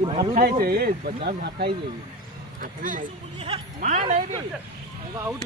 ભાત ખાય છે એ બધા ભાત ખાઈ છે માં લઈ દી આઉટ